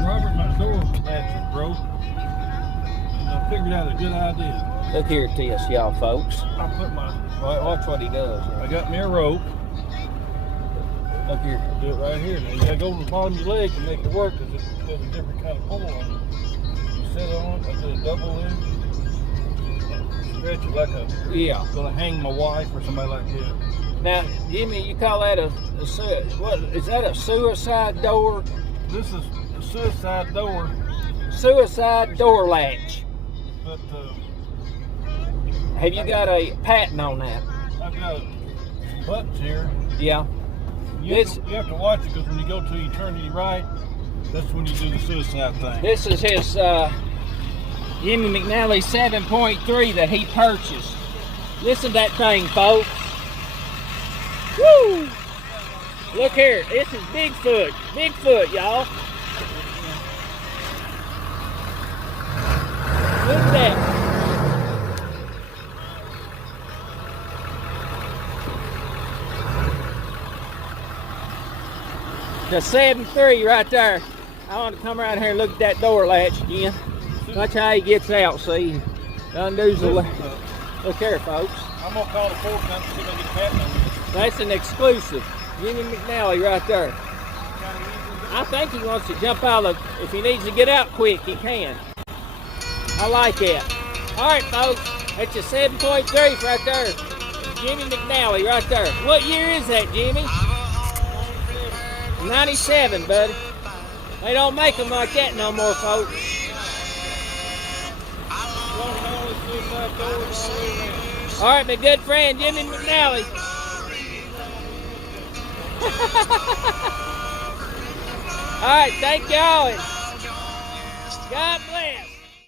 Robert, my door latch is broke. And I figured out a good idea. Look here at this, y'all folks. I put my, Watch what he does. I got me a rope. Look here. I'll do it right here. Now you gotta go to the bottom of your leg to make it work because it has a different kind of pull on it. You sit on it, I do a double in. Stretch it like a, Yeah. gonna hang my wife or somebody like that. Now, Jimmy, you call that what is that, a suicide door? This is a suicide door, Suicide door latch. but Have you got a patent on that? I've got buttons here. Yeah. You have to watch it because when you go to eternity right, that's when you do the suicide thing. This is his Jimmy McNally 7.3 that he purchased. Listen to that thing, folks. Woo! Look here, this is Bigfoot. Bigfoot, y'all. Look at that. The 7.3 right there. I want to come around here and look at that door latch again. Watch how he gets out, see? Undoes the latch. Look here, folks. I'm gonna call the force and see if I get patent on it. That's an exclusive. Jimmy McNally right there. I think he wants to jump out of, if he needs to get out quick, he can. I like that. All right, folks, that's your 7.3 right there. Jimmy McNally right there. What year is that, Jimmy? 97, buddy. They don't make them like that no more, folks. All right, my good friend, Jimmy McNally. All right, thank y'all. God bless.